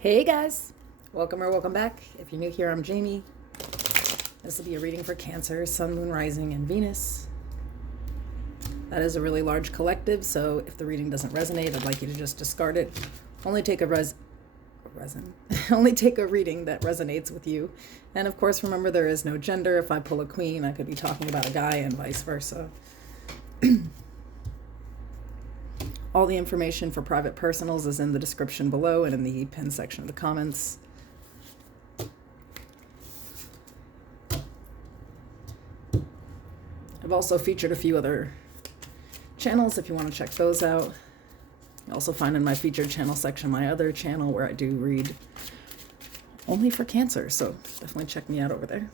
Hey guys, welcome or welcome back. If you're new here, I'm Jamie. This will be a reading for Cancer, Sun, Moon, Rising, and Venus. That is a really large collective, so if the reading doesn't resonate, I'd like you to just discard it. Only take a only take a reading that resonates with you. And of course, remember there is no gender. If I pull a queen, I could be talking about a guy and vice versa. All the information for private personals is in the description below and in the pinned section of the comments. I've also featured a few other channels if you want to check those out. You also find in my featured channel section my other channel where I do read only for Cancer, so definitely check me out over there.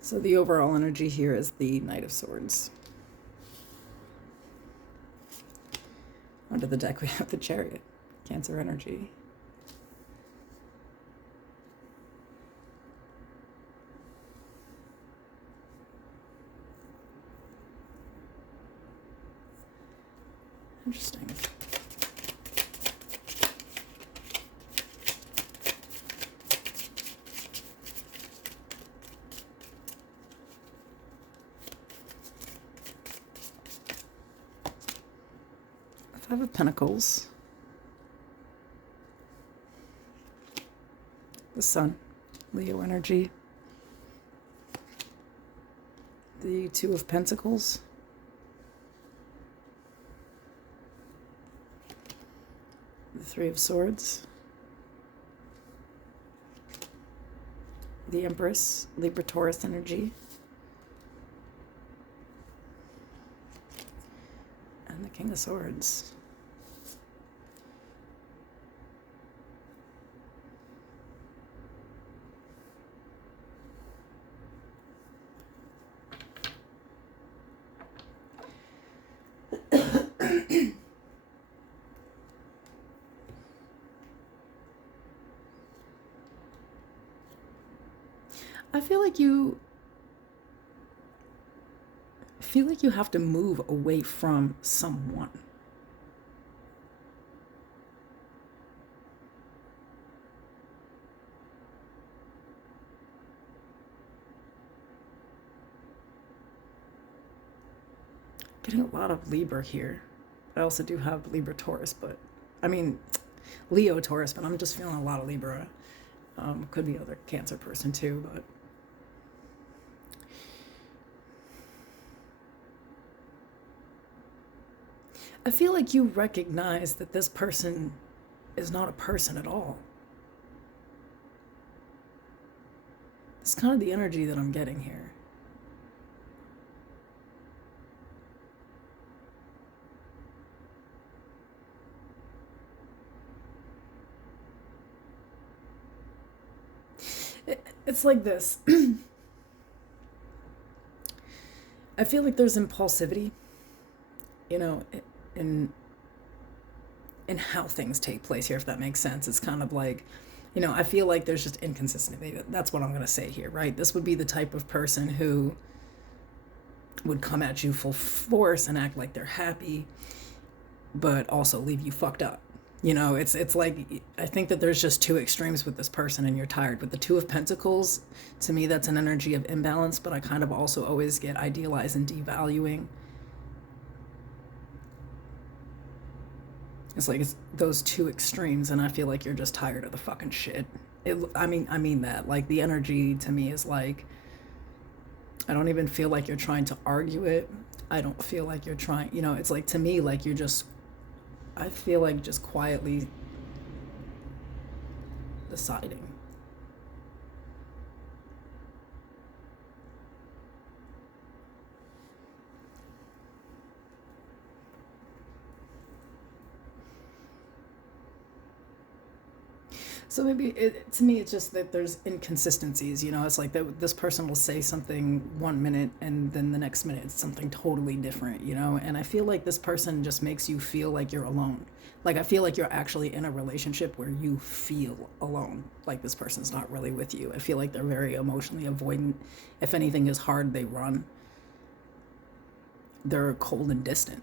So the overall energy here is the Knight of Swords. Under the deck we have the Chariot, Cancer energy. Interesting. Five of Pentacles. The Sun, Leo energy. The Two of Pentacles. The Three of Swords. The Empress, Libra Taurus energy. And the King of Swords. I feel like you have to move away from someone. Getting a lot of Libra here. I also do have Libra Taurus, but I mean Leo Taurus, but I'm just feeling a lot of Libra. Could be other Cancer person too, but I feel like you recognize that this person is not a person at all. It's kind of the energy that I'm getting here. It's like this. I feel like there's impulsivity, you know, in how things take place here, if that makes sense. It's kind of like, you know, I feel like there's just inconsistency. That's what I'm going to say here, right? This would be the type of person who would come at you full force and act like they're happy, but also leave you fucked up. You know, it's like, I think that there's just two extremes with this person and you're tired. With the Two of Pentacles, to me, that's an energy of imbalance, but I kind of also always get idealized and devaluing. It's like it's those two extremes, and I feel like you're just tired of the fucking shit. I mean that. Like, the energy to me is like, I don't even feel like you're trying to argue it. I don't feel like you're trying, you know, it's like, to me, like, you're just, I feel like just quietly deciding. So maybe to me, it's just that there's inconsistencies, you know, it's like that this person will say something 1 minute and then the next minute it's something totally different, you know, and I feel like this person just makes you feel like you're alone. Like, I feel like you're actually in a relationship where you feel alone, like this person's not really with you. I feel like they're very emotionally avoidant. If anything is hard, they run. They're cold and distant.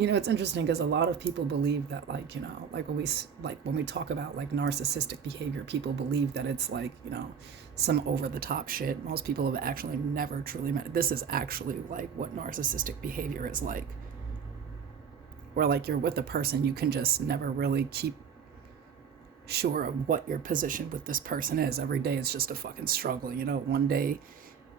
It's interesting because a lot of people believe that, like, like when we talk about like narcissistic behavior, people believe that it's like, some over the top shit. Most people have actually never truly met. This is actually like what narcissistic behavior is like, where like you're with a person, you can just never really keep sure of what your position with this person is. Every day it's just a fucking struggle. One day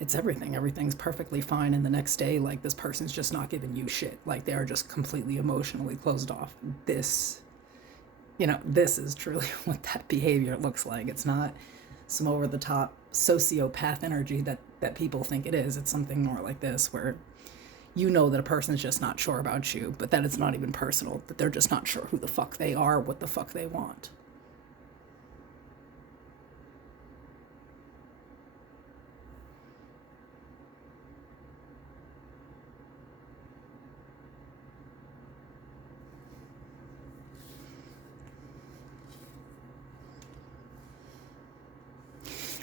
it's everything's perfectly fine, and the next day, like, this person's just not giving you shit. Like, they are just completely emotionally closed off. This is truly what that behavior looks like. It's not some over the top sociopath energy that people think it is. It's something more like this, where that a person's just not sure about you, but that it's not even personal, that they're just not sure who the fuck they are, what the fuck they want.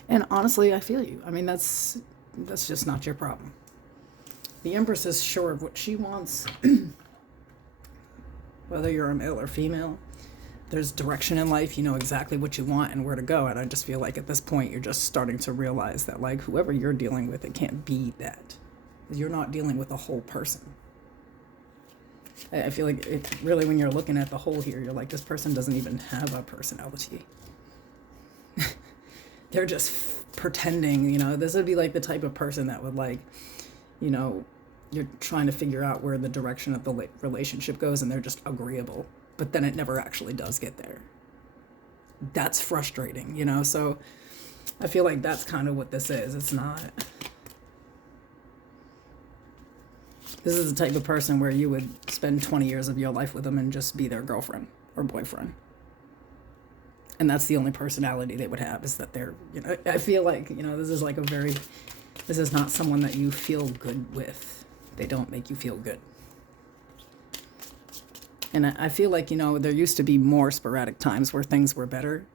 And honestly, I feel you. I mean, that's just not your problem. The Empress is sure of what she wants, whether you're a male or female. There's direction in life. You know exactly what you want and where to go. And I just feel like at this point, you're just starting to realize that, like, whoever you're dealing with, it can't be that. You're not dealing with a whole person. I feel like it really, when you're looking at the whole here, you're like, this person doesn't even have a personality. They're just pretending. This would be like the type of person that would, like, you're trying to figure out where the direction of the relationship goes, and they're just agreeable, but then it never actually does get there. That's frustrating. So I feel like that's kind of what this is. It's not. This is the type of person where you would spend 20 years of your life with them and just be their girlfriend or boyfriend. And that's the only personality they would have, is that they're, I feel like, this is like this is not someone that you feel good with. They don't make you feel good. And I feel like, there used to be more sporadic times where things were better,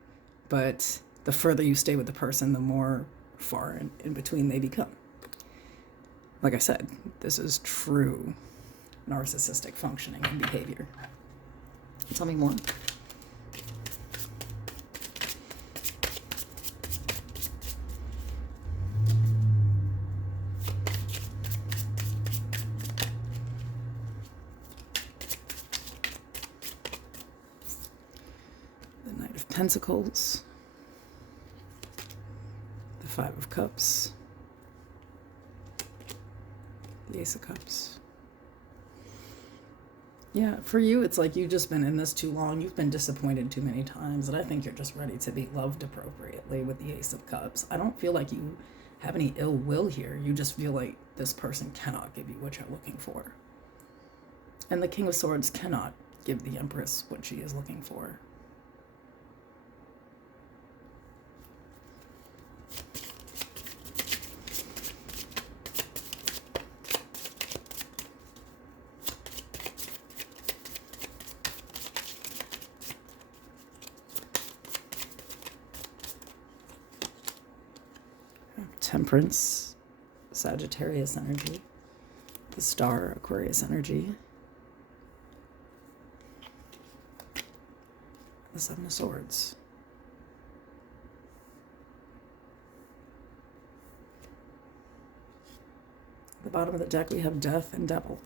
but the further you stay with the person, the more far in between they become. Like I said, this is true narcissistic functioning and behavior. Tell me more. The Knight of Pentacles, the Five of Cups, the Ace of Cups. Yeah, for you, it's like you've just been in this too long. You've been disappointed too many times, and I think you're just ready to be loved appropriately with the Ace of Cups. I don't feel like you have any ill will here. You just feel like this person cannot give you what you're looking for. And the King of Swords cannot give the Empress what she is looking for. Temperance, Sagittarius energy, the Star, Aquarius energy, the Seven of Swords. At the bottom of the deck, we have Death and Devil,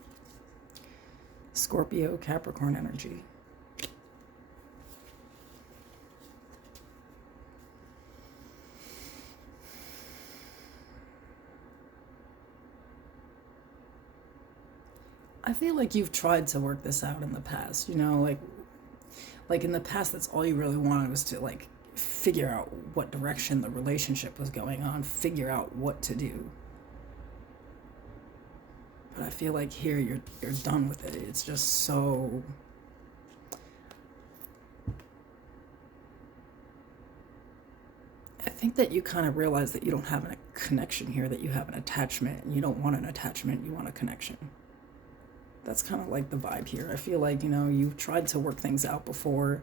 Scorpio, Capricorn energy. I feel like you've tried to work this out in the past, like in the past, that's all you really wanted was to, like, figure out what direction the relationship was going on, figure out what to do. But I feel like here you're done with it. It's just so. I think that you kind of realize that you don't have a connection here, that you have an attachment, and you don't want an attachment, you want a connection. That's kind of like the vibe here. I feel like, you've tried to work things out before.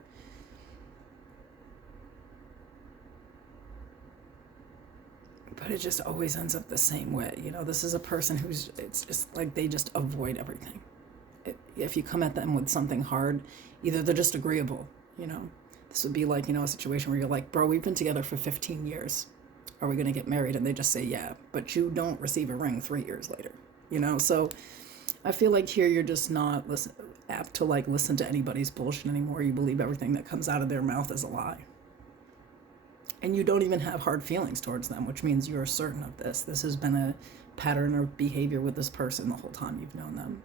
But it just always ends up the same way. This is a person it's just like they just avoid everything. if you come at them with something hard, either they're just agreeable, you know. This would be like, a situation where you're like, bro, we've been together for 15 years. Are we going to get married? And they just say, yeah. But you don't receive a ring 3 years later, So I feel like here you're just not apt to like listen to anybody's bullshit anymore. You believe everything that comes out of their mouth is a lie. And you don't even have hard feelings towards them, which means you're certain of this. This has been a pattern of behavior with this person the whole time you've known them.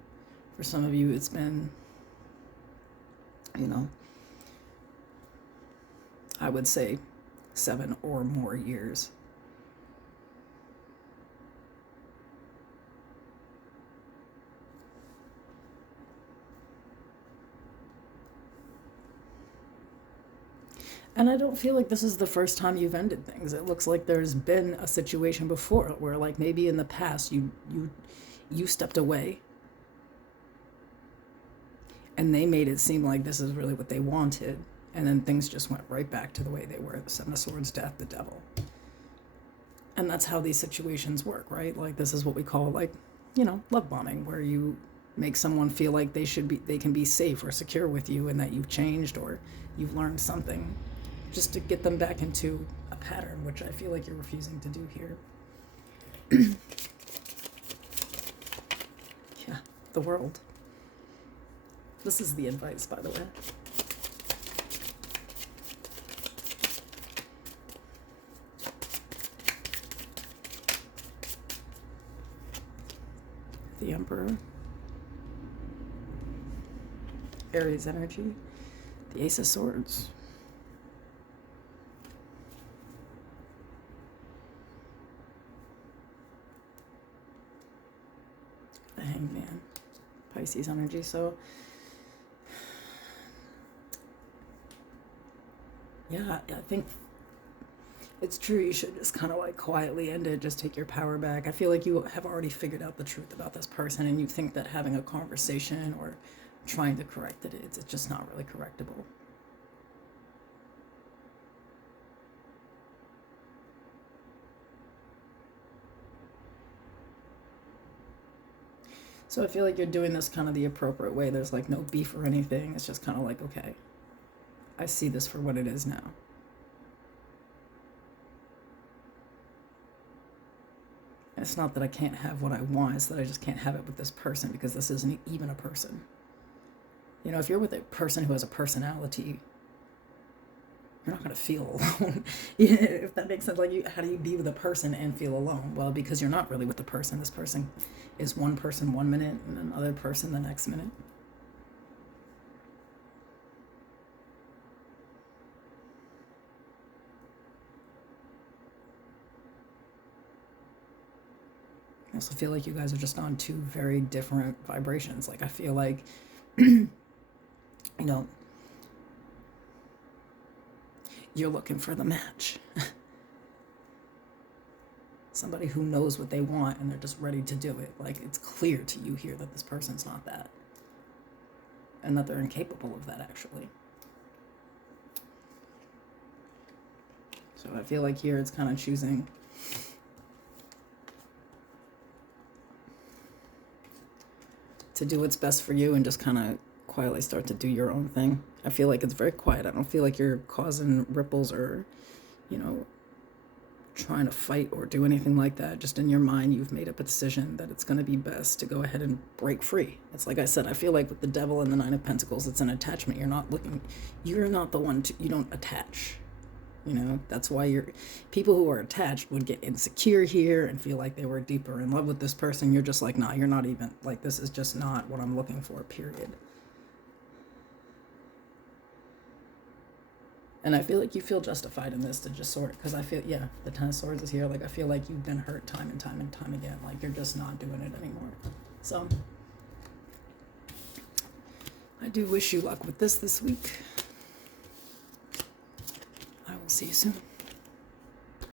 For some of you, it's been, I would say 7 or more years. And I don't feel like this is the first time you've ended things. It looks like there's been a situation before where, like, maybe in the past you stepped away and they made it seem like this is really what they wanted, and then things just went right back to the way they were. The Seven of Swords, death, the devil. And that's how these situations work, right? Like, this is what we call, like, love bombing, where you make someone feel like they can be safe or secure with you, and that you've changed or you've learned something, just to get them back into a pattern, which I feel like you're refusing to do here. Yeah, the world. This is the advice, by the way. The Emperor. Aries energy. The Ace of Swords. The Hangman. Pisces energy. So yeah, I think it's true. You should just kind of like quietly end it, just take your power back. I feel like you have already figured out the truth about this person, and you think that having a conversation or trying to correct it's just not really correctable. So I feel like you're doing this kind of the appropriate way. There's like no beef or anything. It's just kind of like, okay, I see this for what it is now. It's not that I can't have what I want, it's that I just can't have it with this person, because this isn't even a person. If you're with a person who has a personality, you're not going to feel alone. If that makes sense. Like, how do you be with a person and feel alone? Well, because you're not really with the person. This person is one person 1 minute and another person the next minute. I also feel like you guys are just on two very different vibrations. Like, I feel like, you're looking for the match. Somebody who knows what they want and they're just ready to do it. Like, it's clear to you here that this person's not that. And that they're incapable of that, actually. So I feel like here it's kind of choosing to do what's best for you and just kind of quietly start to do your own thing. I feel like it's very quiet. I don't feel like you're causing ripples or, trying to fight or do anything like that. Just in your mind, you've made up a decision that it's going to be best to go ahead and break free. It's like I said, I feel like with the Devil and the Nine of Pentacles, it's an attachment. You're not the one you don't attach. That's why people who are attached would get insecure here and feel like they were deeper in love with this person. You're just like, nah, you're not even, like, this is just not what I'm looking for, period. And I feel like you feel justified in this to just sort, because I feel, yeah, the Ten of Swords is here. Like, I feel like you've been hurt time and time and time again. Like, you're just not doing it anymore. So I do wish you luck with this week. I will see you soon.